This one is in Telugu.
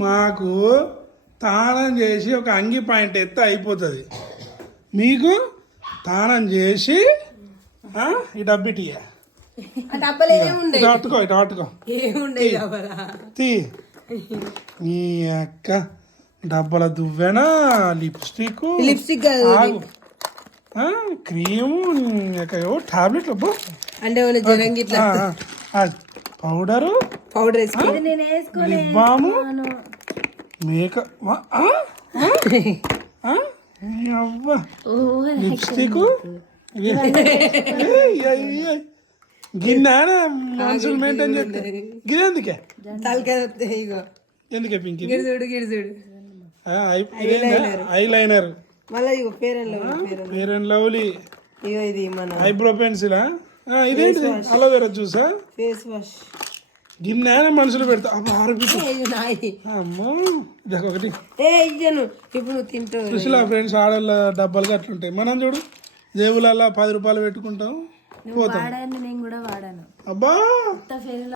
మాకు తానం చేసి ఒక అంగి పాయింట్ ఎత్తే అయిపోతుంది. మీకు తానం చేసి ఈ డబ్బిటియా ఇటు అట్టుకో తీ నీ అక్క డబ్బల దువ్వెనా లిప్స్టిక్ క్రీము టాబ్లెట్లు powder lip balm makeup lipstick గిన్నె మనుషులు మెయింటైన్ చేస్తే గిదెందుకే ఎందుకే Pinky eye liner fair and lovely eyebrow pencil ఇదేంటి అలోవెరా జ్యూసా ఫేస్ వాష్ గిన్నె మనుషులు పెడతా అమ్మో ఒకటి ఇప్పుడు తింటావు సుశీల ఫ్రెండ్స్ ఆడవాళ్ళ డబ్బాలు అట్లుంటాయి. మనం చూడు జేబులలో 10 రూపాయలు పెట్టుకుంటాం పోతాం. నేను కూడా వాడాను అబ్బా